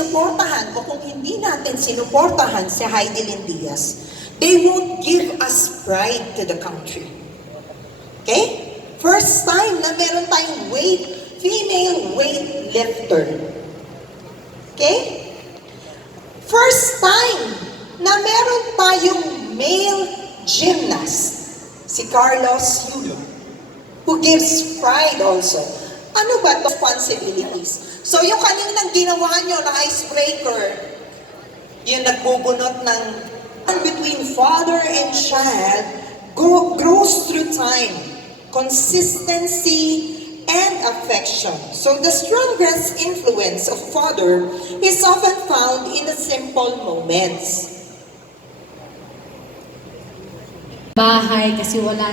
sinuportahan o kung hindi natin sinuportahan si Heidelin Diaz, they won't give us pride to the country. Okay? First time na meron tayong female weightlifter. Okay? First time na meron tayong male gymnast, si Carlos Yulo, who gives pride also. Ano ba responsibilities? So yung kaninang ginawa nyo na icebreaker, yung nagbubunot ng between father and child grows through time, consistency, and affection. So the strongest influence of father is often found in the simple moments. Bahay kasi wala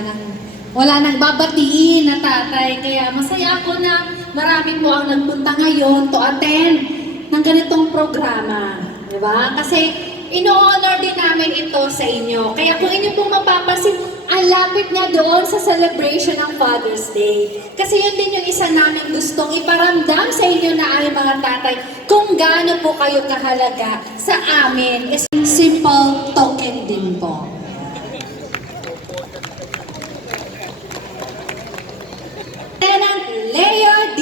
nang babatiin na tatay. Kaya masaya ako na marami po ang nagpunta ngayon to attend ng ganitong programa. Diba? Kasi ino-honor din namin ito sa inyo. Kaya kung inyo pong mapapansin, ang lapit niya doon sa celebration ng Father's Day. Kasi yun din yung isa namin gustong iparamdam sa inyo na aming mga tatay kung gaano po kayo kahalaga sa amin. Is simple token din po. Lieutenant Leo D.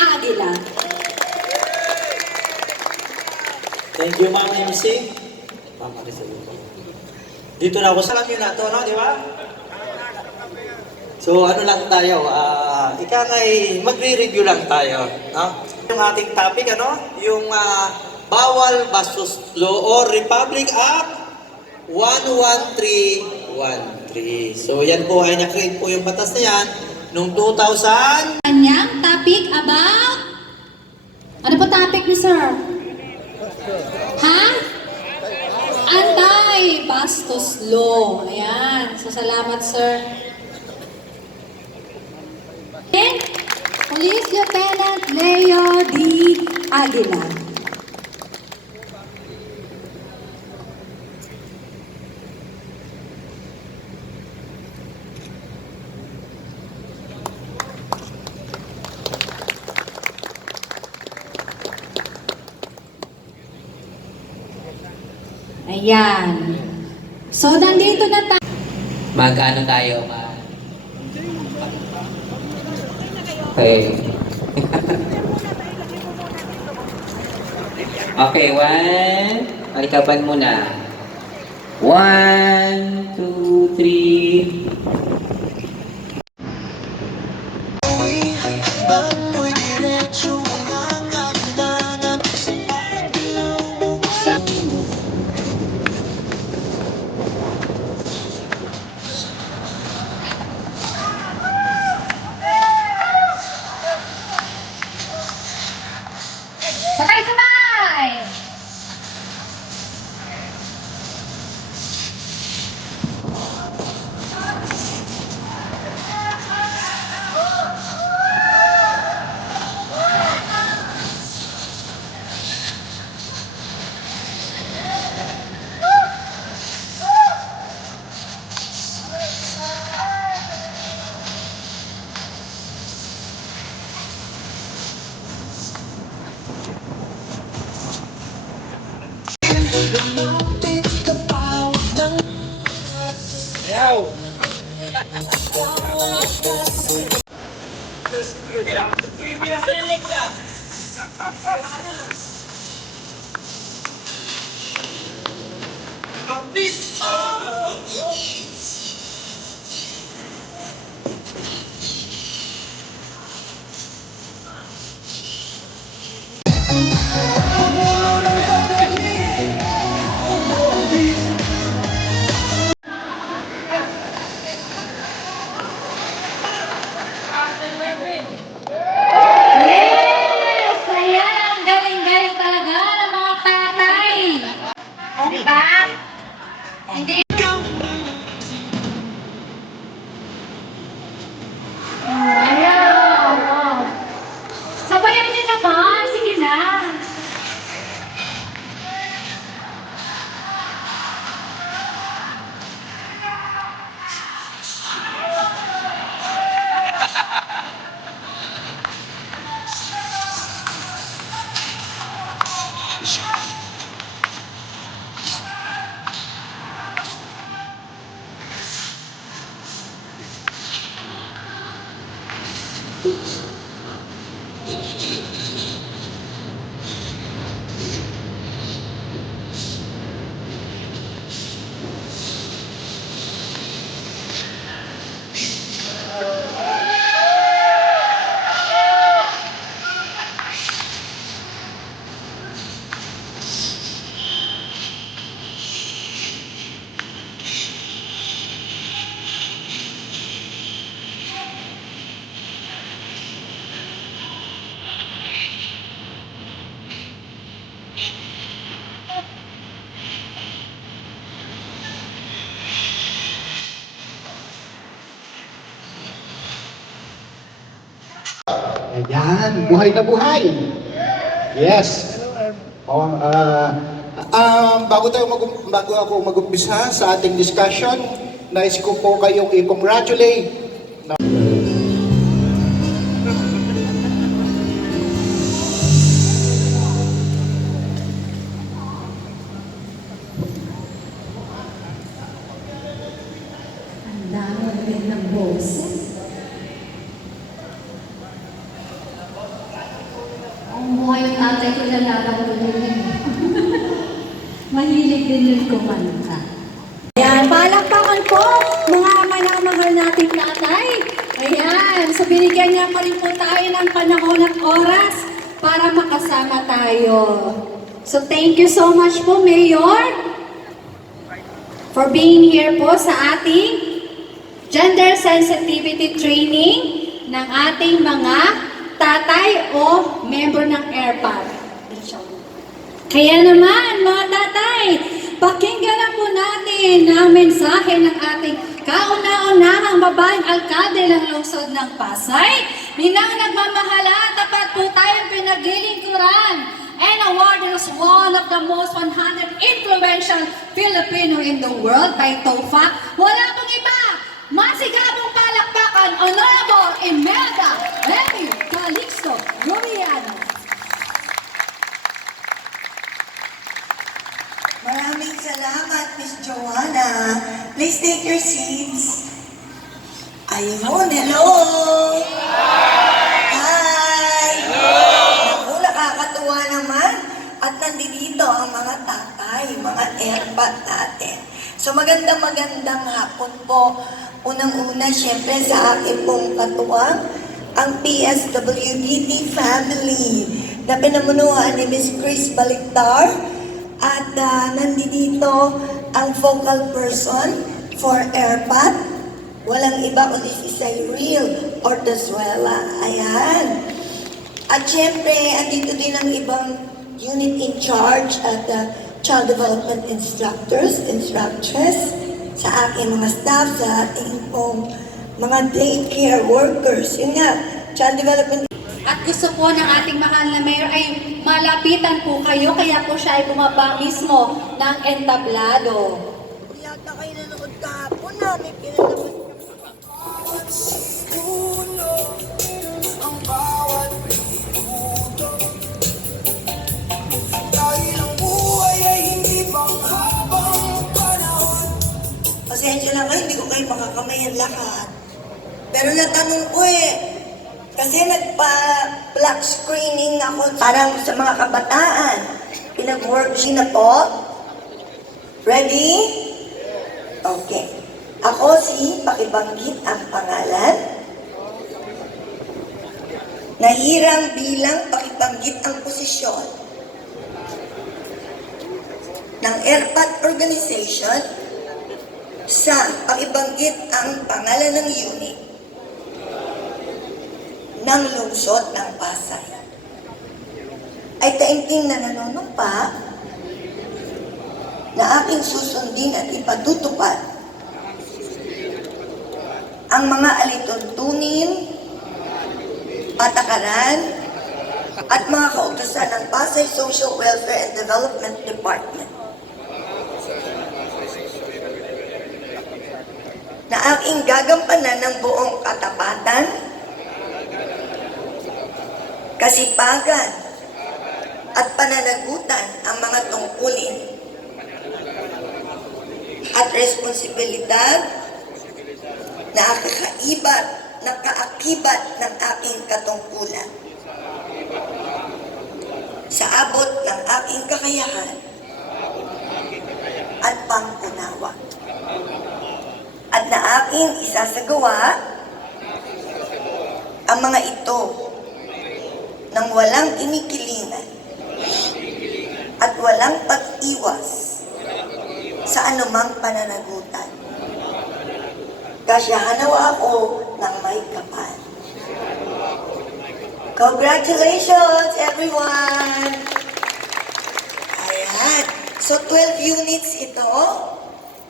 Aguila. Thank you, Ma'am MC. Dito na ako. Alam nyo na ito, no? Di ba? So, ano lang tayo? Magre-review lang tayo. No? Yung ating topic, ano? Yung Bawal Bastos Law or Republic Act 11313. So, yan po ay na-create po yung batas na yan noong 2000. Kanyang topic about... Ano po topic ni sir? Ha? Anti-Bastos Law. Ayan. So, salamat, sir. And, Police Lieutenant Leo D. Aguila. Ayan. So, nandito na tayo. Mag-ano tayo? Okay. Okay, one. Alikaban muna. 1, 2, 3. Sabay-sabay! Yes! Ayan, ang galing-galing talaga ng mga tatay. Diba? Hindi. Ayan, oo. Sabayan niyo naman. Sige na. Ayan, buhay na buhay. Yes. Bago ako mag-umpisa sa ating discussion, nais ko po kayong i-congratulate. Ang dami rin ng boses. Ang buhay yung tatay ko lalaban ko din. Mahilig din yun kumanta. Ayan, palakpakan po mga manamahal nating tatay. Ayan, so binigyan niya pa rin po tayo ng panahon at oras para makasama tayo. So thank you so much po, Mayor, for being here po sa ating gender sensitivity training ng ating mga tatay o member ng AirPod. Kaya naman, mga tatay, pakinggan na po natin ang mensahe ng ating kauna-unahang babaeng alkalde ng lungsod ng Pasay. Minang nagmamahala, tapat po tayong pinaglilingkuran and awarded as one of the most 100 influential Filipino in the world by TOFA. Wala pong iba, masigabong palakpakan, Honorable Imelda Remy Calixto Rubiano. Maraming salamat, Miss Joanna. Please take your seats. Ayun, hello! Hi! Naku, nakakatuwa naman. At nandito ang mga tatay, mga airpot natin. So magandang hapon po. Unang-una, syempre sa akin pong katuwang, ang PSWDT family na pinamunuan ni Miss Chris Baliktar. At nandito ang focal person for AirPod. Walang iba kundi si Cyril Ortazuela. Ayan. At syempre, andito din ang ibang unit in charge at child development instructors, instructress, sa aking mga staff, sa ating pong mga daycare workers. Yun nga, child development. At gusto po ng ating mahal na mayor ay malapitan po kayo, kaya po siya ay bumaba mismo ng entablado. Yata kayo nanood kahapon na, may pinalabas. Pasensya na kayo, hindi ko kayo makakamayan lahat. Pero natanong ko kasi nagpa-black screening ako parang sa mga kabataan. Pinag-worksheet na po. Ready? Okay. Ako si pakibanggit ang pangalan. Nahirang bilang pakibanggit ang posisyon ng AirPod Organization sa pakibanggit ang pangalan ng unit ng lungsod ng Pasay. Ay taimtim na nanunumpa na aking susundin at ipatutupad ang mga alituntunin, patakaran, at mga kautosan ng Pasay Social Welfare and Development Department na aking gagampanan ng buong katapatan, kasipagan, at pananagutan ang mga tungkulin at responsibilidad na kakaibat na kaakibat ng aking katungkulan. Sa abot ng aking kakayahan at pangunawa. At na aking isasagawa ang mga ito nang walang kinikilingan at walang pag-iwas sa anumang pananagutan. Kasyahan nawa ako ng may kapal. Congratulations, everyone! Ayan. So, 12 units ito,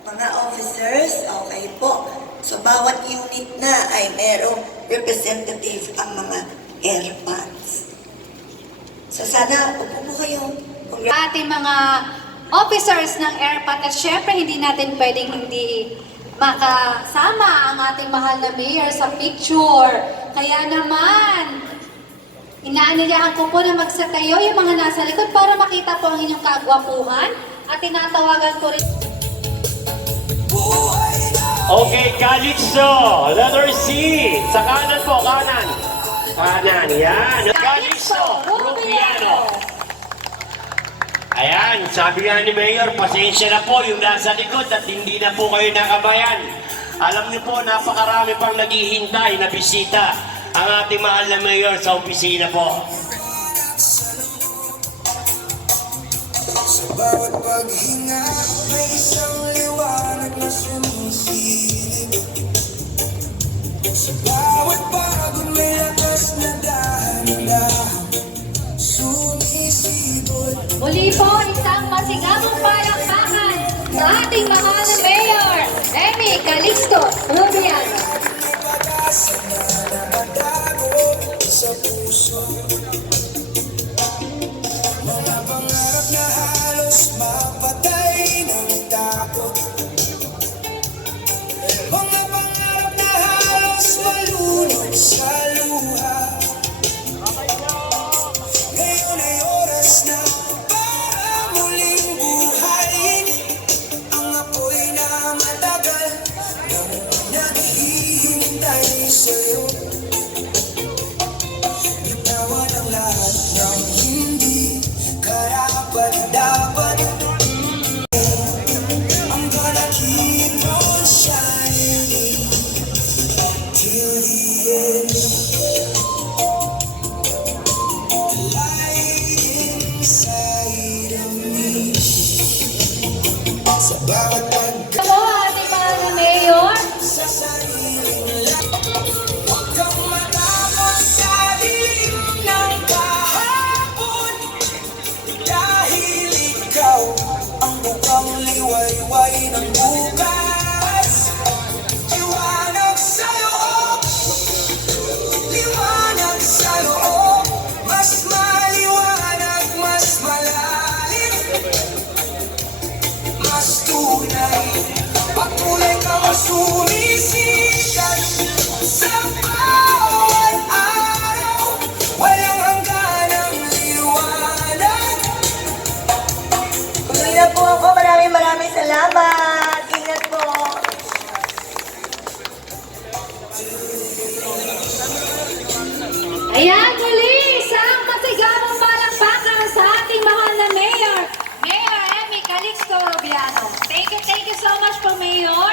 mga officers. Okay po. So, bawat unit na ay merong representative ang mga airpans. So, sana, upo po kayo. Ating mga officers ng AirPat at syempre hindi natin pwedeng hindi makasama ang ating mahal na mayor sa picture. Kaya naman, inaanyayahan ko po na magsatayo yung mga nasa likod para makita po ang inyong kagwapuhan at tinatawagan ko rin. Okay, Calixto, letter C. Sa kanan po, kanan. Kanan, yan. Calixto, Rubiano. Ayan, sabi nga ni Mayor, pasensya na po yung nasa likod at hindi na po kayo nakabayan. Alam niyo po, napakarami pang naghihintay na bisita ang ating mahal na Mayor sa opisina po. Sa bawat paghinga, may isang liwanag na sumusilip. Sa bawat pagod, may lakas na dahan-dahan sumisibol. Muli po, isang masigabong palakpakan sa ating mahal na Mayor, Remy Calixto Rubiano. May pag-asa na nakatago sa puso. Mga pangarap na halos mapatay ng takot. Mga pangarap na halos malunod sa luha. Ngayon ay oras na para muling buhayin ang apoy na matagal nang naghihintay sa'yo. Bitawan ang lahat ng hindi karapat-dapat. I'm gonna keep on shining till the end. Light inside of me. Sa bawat pagka Hello, ating mahal na Mayor. sa sariling lang. Huwag kang matakot sa dilim ng kahapon. Dahil ikaw ang mukhang liwayway ng bukas. Liwanag sa loob, liwanag sa loob. Mas maliwanag, mas malalim, mas tunay. Patuloy kang sumisikat sa bawat araw. Walang hangganang liwanag. Tuloy na po ako. Maraming salamat. Ingat po. Ayan, muli, isang masigabong palakpakan sa ating mahal na Mayor, Mayor Remy Calixto Rubiano. Thank you so much po, Mayor.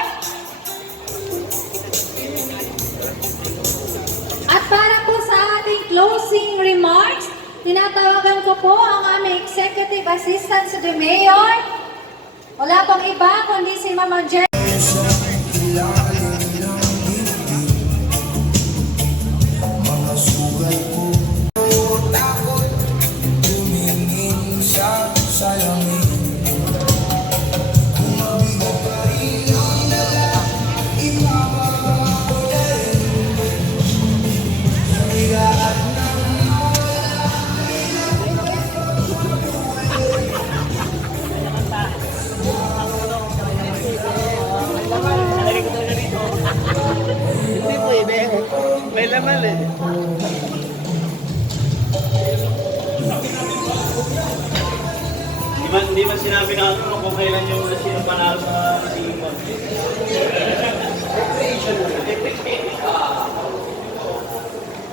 At para po sa ating closing remarks, tinatawagan ko po ang aming Executive Assistant sa the Mayor. Wala pang iba kundi si Mama Jen. Mga sugat ko takot tumingin sa salamin. Kung mabigat pa rin ang dala, ibababa ko na rin. Nabigat ng May laman eh. Di man sinabi na ano kung kailan yung sino panalo sa team mo.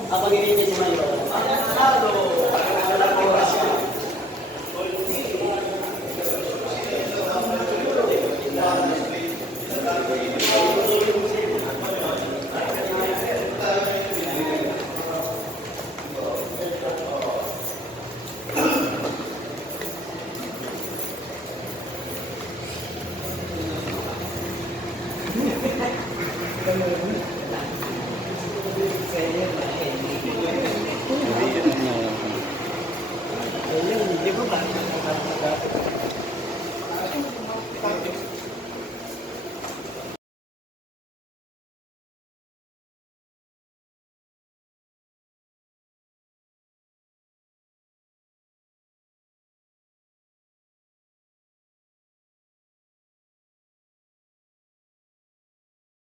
Kapag hindi si Mayor.